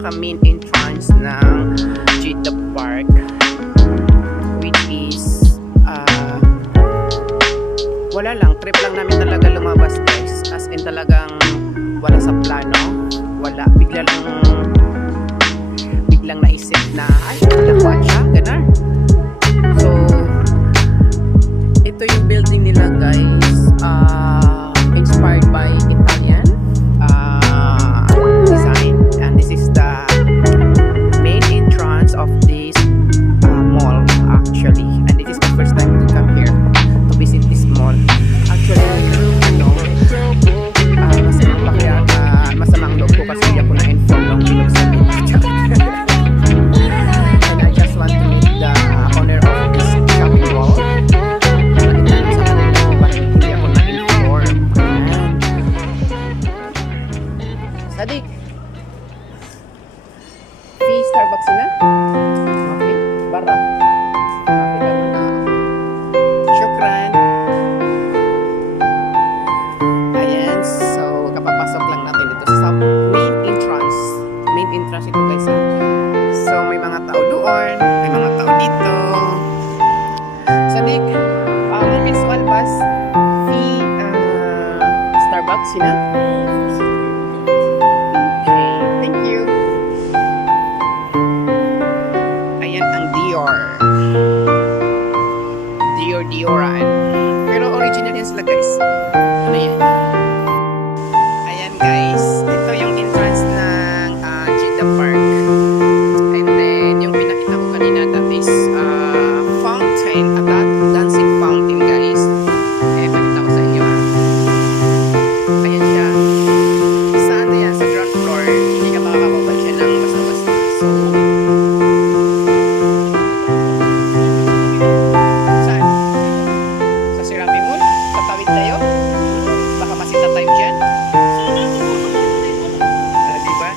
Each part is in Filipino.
pinaka main entrance ng Cheetah Park, which is wala lang, trip lang namin talaga lumabas guys, as in talagang wala sa plano, wala, biglang naisip na ay, lakuan siya, ganun. So ito yung building nila guys, inspired by Italian design, and this is the main entrance of this mall actually, and this is the first time to come here to visit this mall. Actually masamang loob ko kasi hindi ako na-inform ng pinagsabi. And I just want to meet the owner of this shopping mall. Hindi ako na-inform. Sadik, fee Starbucks sila? Okay, bara. Okay naman na. Syukran. Ayan, so kapapasok lang natin dito sa main entrance. Main entrance ito guys. So may mga tao doon, may mga tao dito. Sadik, Miss Walbas, fee Starbucks sila? Okay, thank you. Ayan ang Dioran. Pero original yan sila guys. Ano yan? Ayan guys, ito yung entrance ng Cheetah Park. And then yung pinakita ko kanina, that is fountain, that dancing fountain guys. Pakita ko sa inyo Ayan siya. Sa ano yan, sa ground floor, hindi ka makakababa siya ng basta-basta. So saan? Sa Serapi Mall? Tatawid tayo? Baka masita tayo dyan? Diba?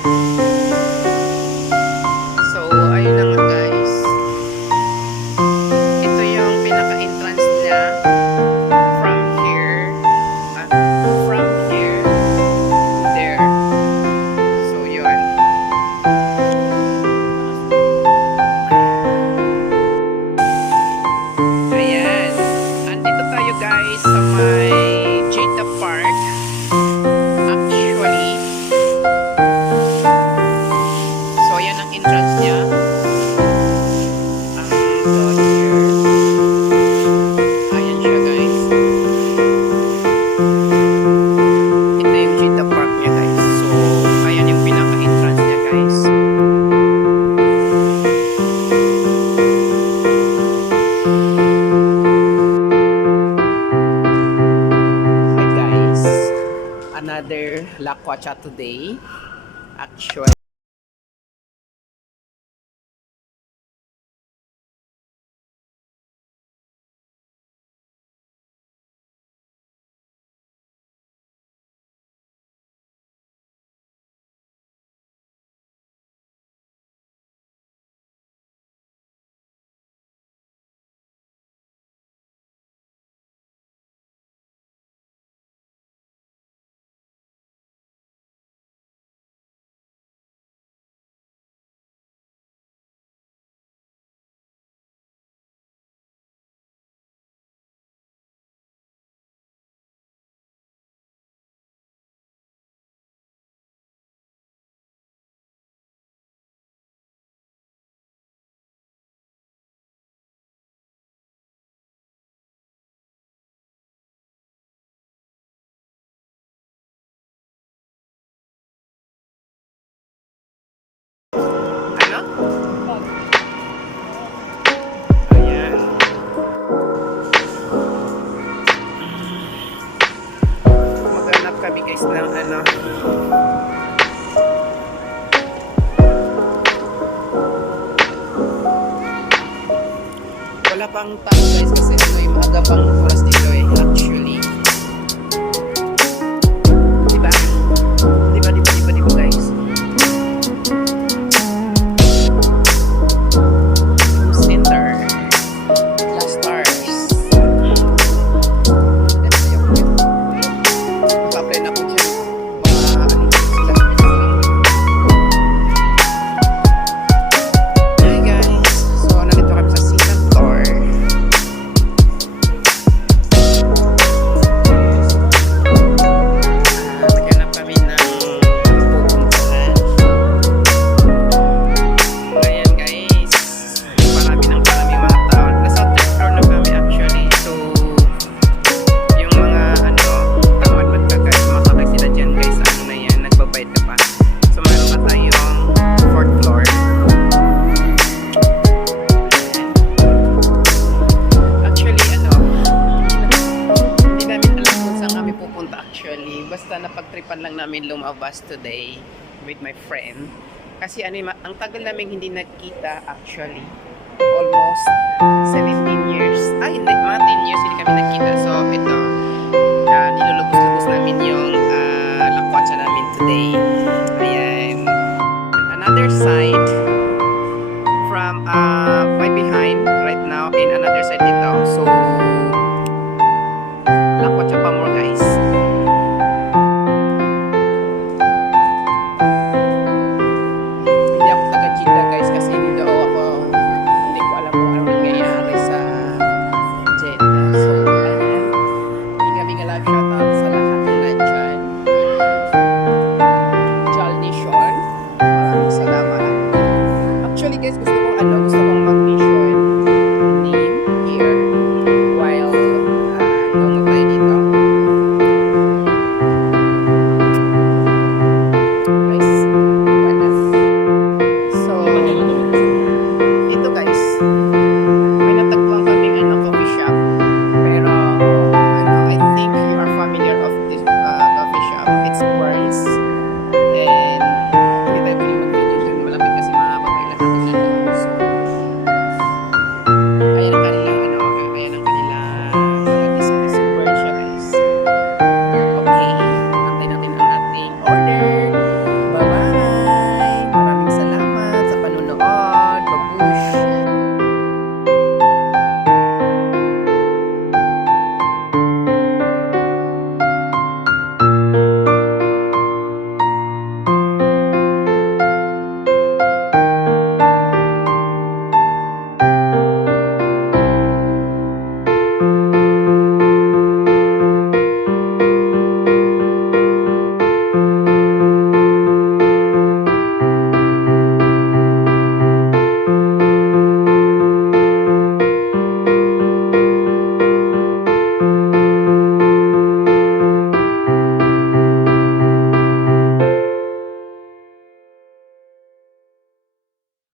So, ayun na nga guys. Ito yung pinaka-entrance niya. From here to there. So, yun. Ayan. Andito tayo guys sa may Cheetah Park. Actually. So, ayan ang entrance niya. Doon here. Ayan siya guys. Ito yung Cheetah Park niya guys. So, ayan yung pinaka-entrance niya guys. Hi guys. Another Lakwacha today. Actually. Ano? Ayan. Maghanap kami guys ng ano. Wala pang tao guys kasi ano yung maaga pang oras dito actually. Diba? Diba guys? Center. Last stars. Magpa-apply na po siya. lang namin lumabas today with my friend. Kasi ang tagal namin hindi nagkita actually. Almost 7